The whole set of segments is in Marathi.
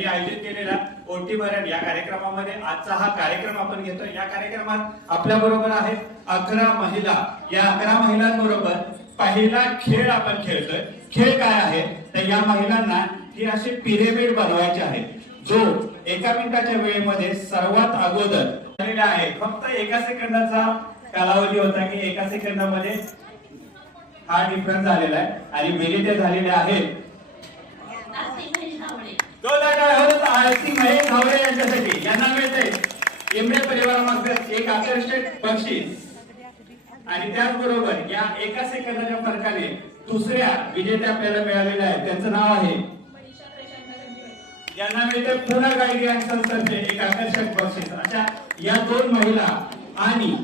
यांनी आयोजित केलेला ओटी भरण या कार्यक्रमामध्ये आजचा हा कार्यक्रम आपण घेतो। या कार्यक्रमात आपल्या बरोबर आहेत 11 महिला। या 11 महिलांबरोबर पहिला खेळ आपण खेळतोय। खेळ काय आहे तर या महिलांना ही अशी पिरेमिड बनवायची आहे, जो एका मिनिटाच्या वेळेमध्ये सर्वात अगोदर झालेला आहे। फक्त एका सेकंदाचा कालावधी होता की एका सेकंदामध्ये हा डिफरन्स झालेला आहे आणि विजेते झालेले आहेत आरती महेश धावडे यांच्यासाठी। यांना मिळते इमडे परिवारामार्फत एक आकर्षक बक्षीस आणि त्याचबरोबर या एका सेकंदाच्या फरकाने दुसऱ्या विजेते आपल्याला मिळालेले आहेत। त्यांचं नाव आहे यांना मिळते पुणे गाईड संस्थेचे एक आकर्षक बक्षीस। अशा या 2 महिला आणि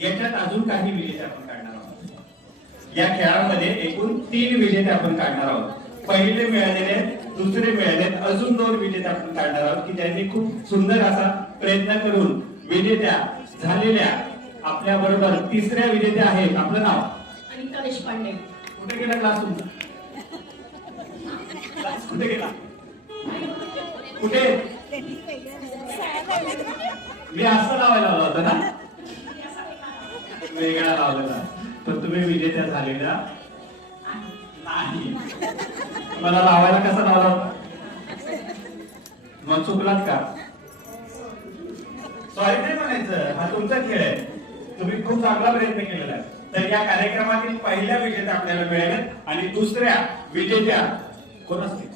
याच्यात अजून काही विजेते आपण काढणार आहोत। या खेळामध्ये एकूण 3 विजेते आपण काढणार आहोत। पहिले मिळालेले, दुसरे मिळाले, अजून 2 विजेते आपण काढणार आहोत की ज्यांनी खूप सुंदर असा प्रयत्न करून विजेत्या झालेल्या आपल्या बरोबर तिसऱ्या विजेते आहेत। आपलं नाव अनिता देशपांडे। कुठे गेला क्लास तुमचा? क्लास कुठे गेला? कुठे? मी असं लावायला लावला होता ना, वेगळा लावलेला। तर तुम्ही विजेत्या झालेल्या नाही। मला लावायला कसा लावला होता? मग चुकलात का? सॉरी नाही म्हणायचं, हा तुमचा खेळ आहे। तुम्ही खूप चांगला प्रयत्न केलेला आहे। तर या कार्यक्रमातील पहिल्या विजेत्या आपल्याला मिळाल्या आणि दुसऱ्या विजेत्या कोण असतील?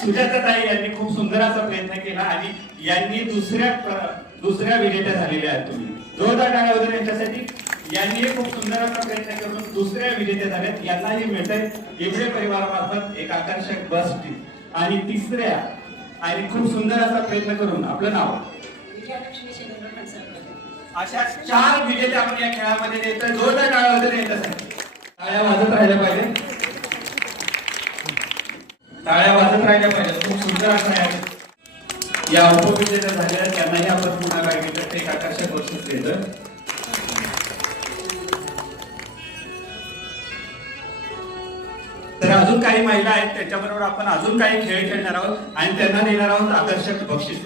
सुजाता ताई यांनी खूप सुंदर असा प्रयत्न केला आणि यांनी दुसऱ्या विजेत्या झालेल्या आहेत। तुम्ही जोरदार टाळ्या वाजवा यांच्यासाठी। यांनी खूप सुंदर असा प्रयत्न करून दुसऱ्या विजेत्या झाल्यात। यांनाही मिळतंय इमडे परिवारामार्फत एक आकर्षक बस आणि तिसऱ्या आणि खूप सुंदर असा प्रयत्न करून आपलं नाव अशा 4 विजेते आपण या खेळामध्ये देतोय। जोरदार टाळ्या वाजवा यांच्यासाठी। टाळ्या वाजत राहिल्या पाहिजे, टाळ्या वाजत राहिल्या पाहिजे। खूप सुंदर असं आहे। या उपविजेत्या झालेल्या त्यांनाही आपण पुन्हा काय केलं एक आकर्षक बक्षीस देतोय। तर अजून काही महिला आहेत, त्याच्याबरोबर आपण अजून काही खेळ खेळणार आहोत आणि त्यांना देणार आहोत आकर्षक बक्षीस।